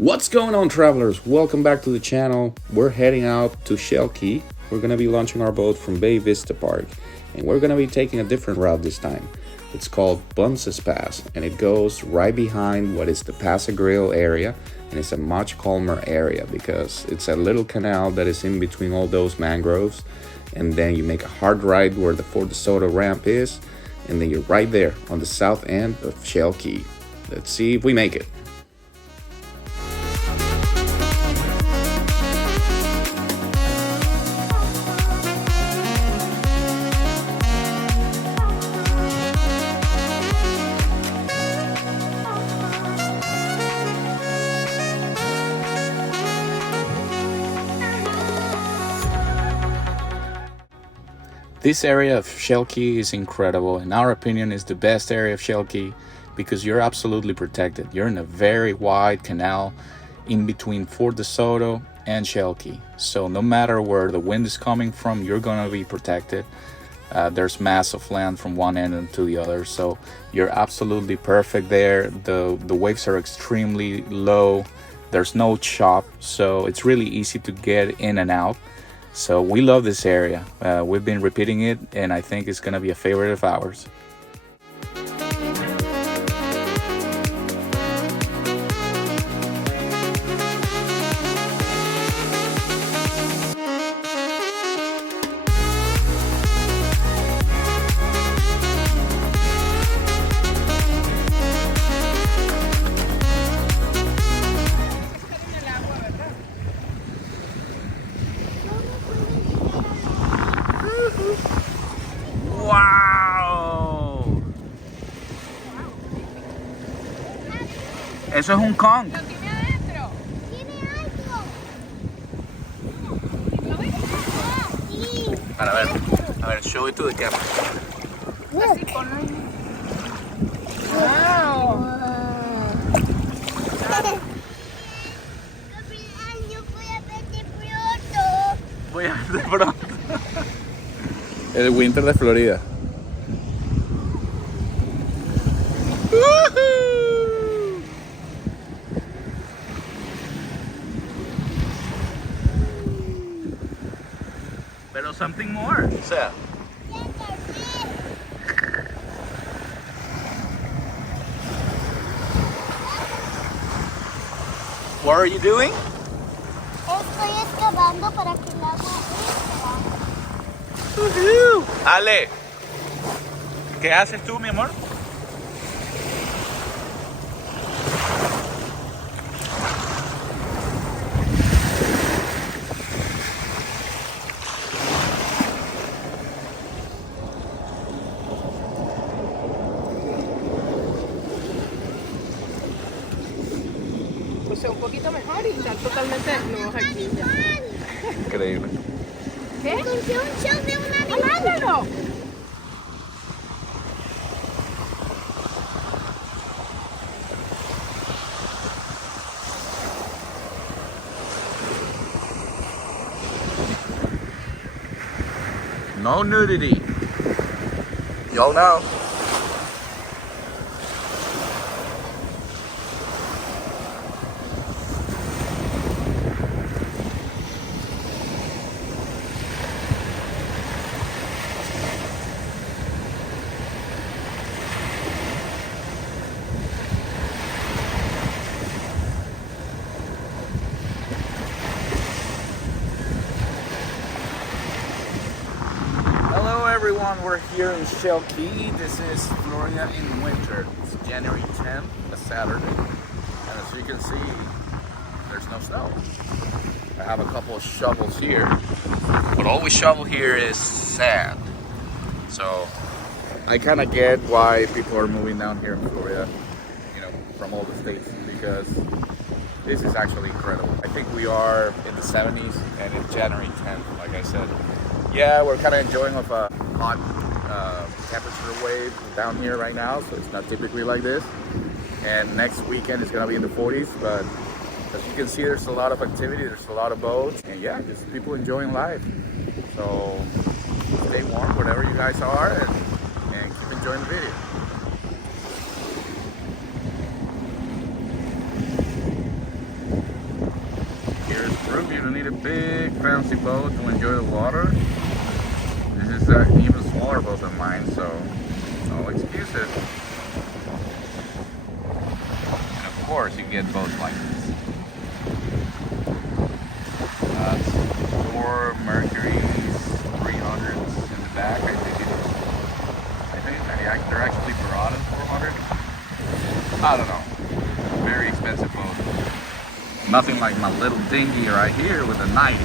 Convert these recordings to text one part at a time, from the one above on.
What's going on, travelers? Welcome back to the channel. We're heading out to Shell Key. We're going to be launching our boat from Bay Vista Park, and we're going to be taking a different route this time. It's called Bunces Pass, and it goes right behind what is the Paso Grill area, and it's a much calmer area because it's a little canal that is in between all those mangroves, and then you make a hard right where the Fort DeSoto ramp is, and then you're right there on the south end of Shell Key. Let's see if we make it. This area of Shell Key is incredible. In our opinion, is the best area of Shell Key because you're absolutely protected. You're in a very wide canal in between Fort DeSoto and Shell Key. So no matter where the wind is coming from, you're gonna be protected. There's mass of land from one end to the other, so you're absolutely perfect there. The waves are extremely low. There's no chop, so it's really easy to get in and out. So we love this area. We've been repeating it, and I think it's going to be a favorite of ours. ¡Wow! Eso es un conch. ¿Lo tiene adentro? ¿Tiene algo? ¿Lo ves? Sí. A ver, show it to the camera. Así ponlo ahí. ¡Wow! Yo voy a verte pronto. Voy a ver de pronto. El winter de Florida. Pero something more. O sea. What are you doing? Estoy excavando para que el agua entre. Ale, ¿qué haces tú, mi amor? O sea, un poquito mejor y están totalmente desnudos aquí ya. Increíble. ¿Qué? Encontré un show de un animal. ¡Alándalo! No nudity. Y'all know. Hello everyone, we're here in Shell Key. This is Florida in winter. It's January 10th, a Saturday. And as you can see, there's no snow. I have a couple of shovels here, but all we shovel here is sand. So I kind of get why people are moving down here in Florida, you know, from all the states, because this is actually incredible. I think we are in the 70s and it's January 10th, like I said. Yeah, we're kind of enjoying of a hot temperature wave down here right now, so it's not typically like this. And next weekend is gonna be in the 40s, but as you can see, there's a lot of activity, there's a lot of boats, and yeah, just people enjoying life. So stay warm wherever you guys are, and keep enjoying the video. prove you don't need a big fancy boat to enjoy the water. This is an even smaller boat than mine, so no excuses. And of course you get boats like this. That's 4 Mercury's 300s in the back, I think it is. I think they're actually Baroda 400. I don't know. Very expensive boat. Nothing like my little dinghy right here with a 90.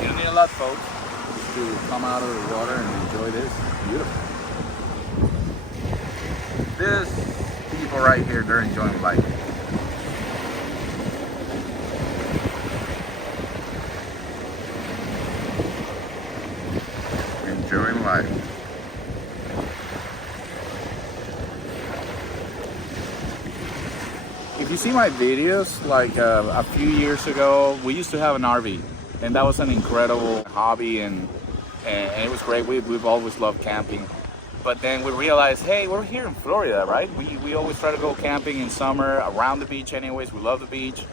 You don't need a lot, folks, to come out of the water and enjoy this. Beautiful. This people right here, they're enjoying life. Enjoying life. If you see my videos, like a few years ago, we used to have an RV, and that was an incredible hobby, and it was great. We've always loved camping, but then we realized, hey, we're here in Florida, right? We always try to go camping in summer around the beach. Anyways, we love the beach,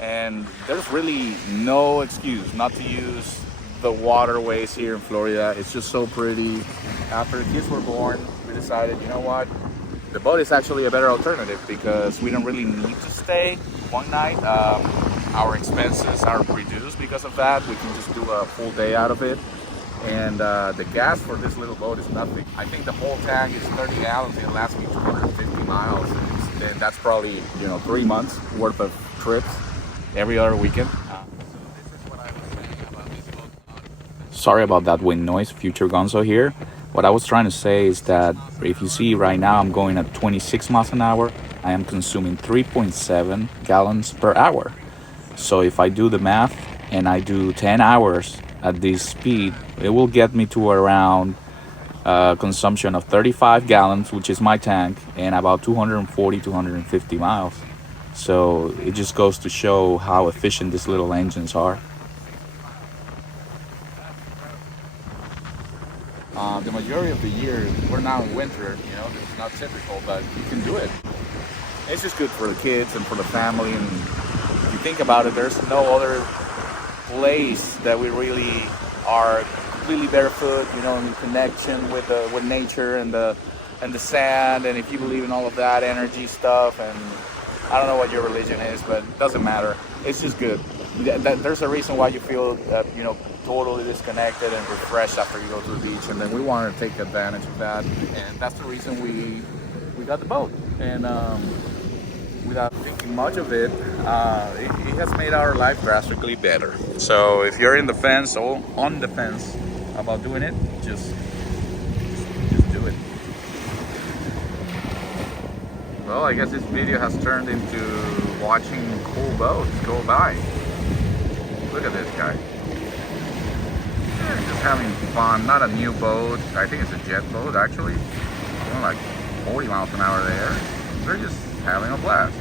and there's really no excuse not to use the waterways here in Florida. It's just so pretty. After the kids were born, we decided, you know what? The boat is actually a better alternative because we don't really need to stay one night. Our expenses are reduced because of that. We can just do a full day out of it. And the gas for this little boat is nothing. I think the whole tank is 30 gallons. It lasts me 250 miles. And that's probably, 3 months worth of trips every other weekend. Sorry about that wind noise, Future Gonzo here. What I was trying to say is that if you see right now I'm going at 26 miles an hour, I am consuming 3.7 gallons per hour. So if I do the math and I do 10 hours at this speed, it will get me to around consumption of 35 gallons, which is my tank, and about 240, 250 miles. So it just goes to show how efficient these little engines are. The majority of the year, we're now in winter, this is not typical, but you can do it. It's just good for the kids and for the family, and if you think about it, there's no other place that we really are completely barefoot, in connection with nature and the sand, and if you believe in all of that energy stuff, and I don't know what your religion is, but it doesn't matter. It's just good. There's a reason why you feel, totally disconnected and refreshed after you go to the beach, and then we wanted to take advantage of that, and that's the reason we got the boat. And without thinking much of it, it has made our life drastically better. So if you're in the fence or on the fence about doing it, just do it. Well, I guess this video has turned into watching cool boats go by. Look at this guy. Just having fun. Not a new boat. I think it's a jet boat actually. Going like 40 miles an hour there. They're just having a blast.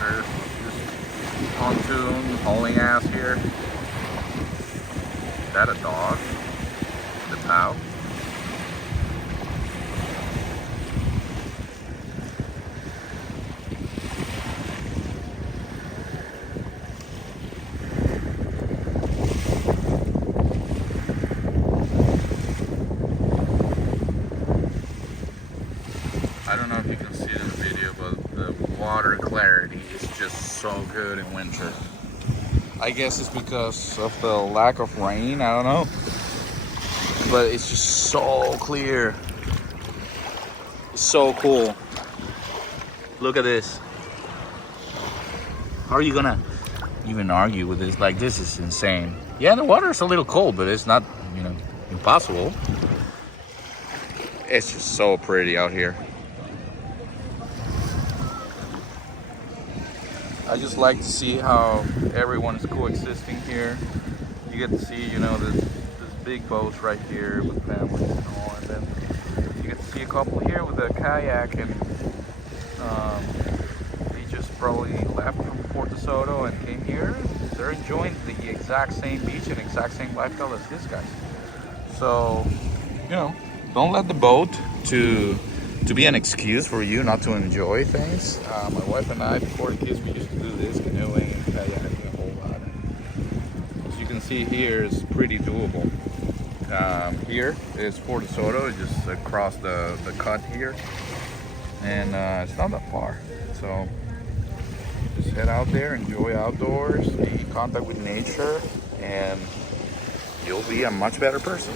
There's this pontoon hauling ass here. Is that a dog? The pow? I don't know if you can see it in the video, but the water clarity is just so good in winter. I guess it's because of the lack of rain, I don't know. But it's just so clear. It's so cool. Look at this. How are you gonna even argue with this? Like, this is insane. Yeah, the water is a little cold, but it's not, impossible. It's just so pretty out here. I just like to see how everyone is coexisting here. You get to see, this big boats right here with families and all, and then you get to see a couple here with a kayak, and they just probably left from Port DeSoto and came here. They're enjoying the exact same beach and exact same lifestyle as these guys. So, don't let the boat to to be an excuse for you not to enjoy things. My wife and I, before the kids, we used to do this canoeing, kayaking, a whole lot. As you can see here, it's pretty doable. Here is Fort DeSoto, it's just across the cut here, and it's not that far. So just head out there, enjoy outdoors, be in contact with nature, and you'll be a much better person.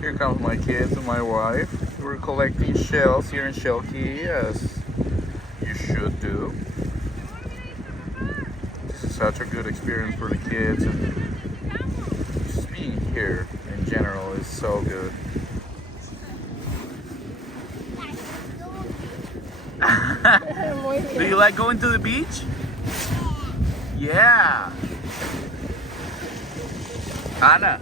Here comes my kids and my wife. We're collecting shells here in Shell Key, as you should do. This is such a good experience for the kids, and just being here in general is so good. Do you like going to the beach? Yeah. Anna,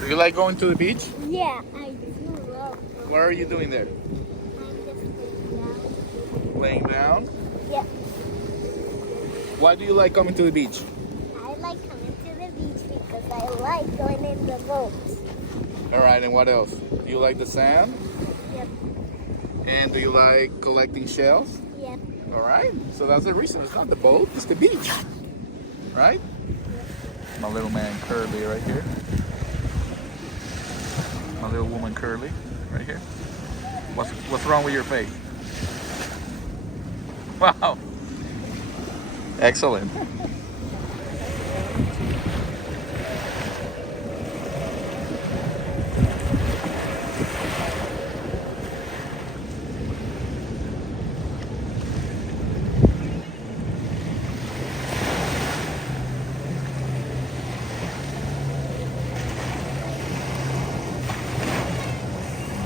do you like going to the beach? Yeah, I do love. What are you doing there? I'm just Laying down? Yeah. Why do you like coming to the beach? I like coming to the beach because I like going in the boats. Alright, and what else? Do you like the sand? Yep. And do you like collecting shells? Yep. Alright, so that's the reason. It's not the boat, it's the beach. Right? My little man Curly right here. My little woman Curly right here. What's wrong with your face? Wow. Excellent.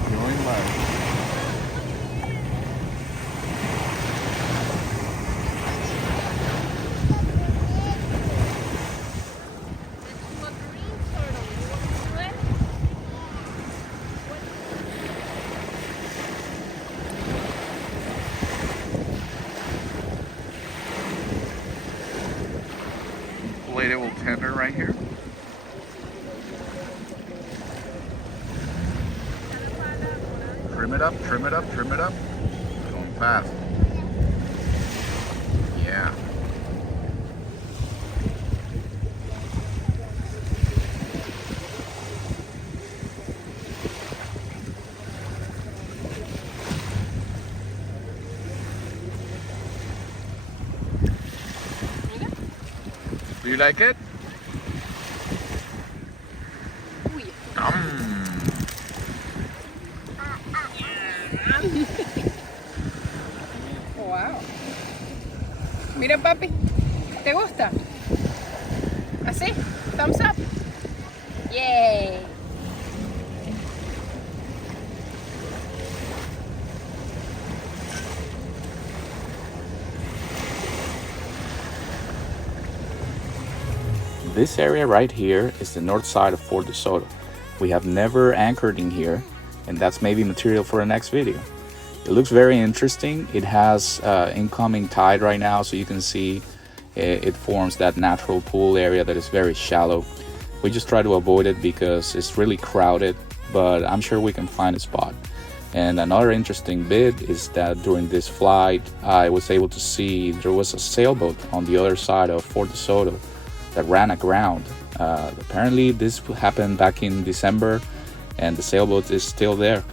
Enjoying life. Inflatable tender right here. Trim it up, trim it up, trim it up. Going fast. Yeah. Do you like it? Wow. Mira, papi, ¿te gusta? ¿Así? Thumbs up. Yay. This area right here is the north side of Fort DeSoto. We have never anchored in here, and that's maybe material for a next video. It looks very interesting. It has incoming tide right now, so you can see it forms that natural pool area that is very shallow. We just try to avoid it because it's really crowded, but I'm sure we can find a spot. And another interesting bit is that during this flight, I was able to see there was a sailboat on the other side of Fort DeSoto that ran aground. Apparently this happened back in December, and the sailboat is still there.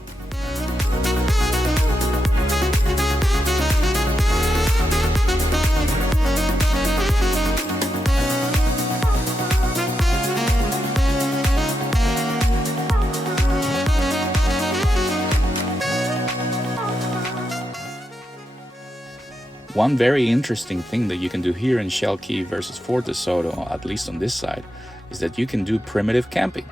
one very interesting thing that you can do here in Shell Key versus Fort DeSoto, at least on this side, is that you can do primitive camping.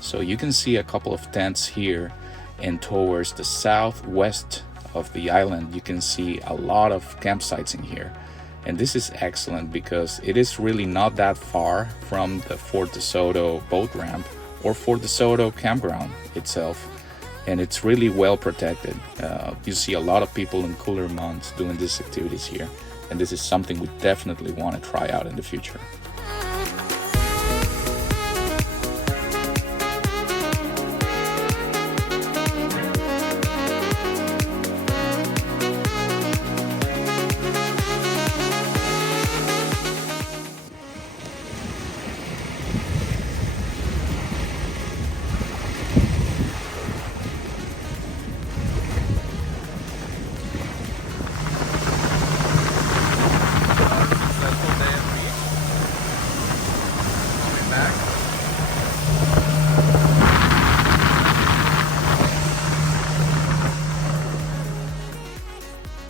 So you can see a couple of tents here, and towards the southwest of the island you can see a lot of campsites in here. And this is excellent because it is really not that far from the Fort DeSoto boat ramp or Fort DeSoto campground itself, and it's really well protected. You see a lot of people in cooler months doing these activities here, and this is something we definitely want to try out in the future.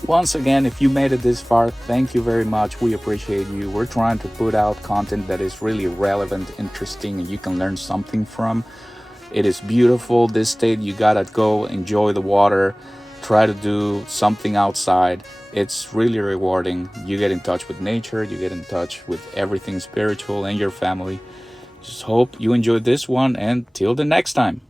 Once again, if you made it this far, thank you very much. We appreciate you. We're trying to put out content that is really relevant, interesting, and you can learn something from. It is beautiful, this state. You gotta go enjoy the water, try to do something outside. It's really rewarding. You get in touch with nature, you get in touch with everything spiritual and your family. Just hope you enjoyed this one, and till the next time.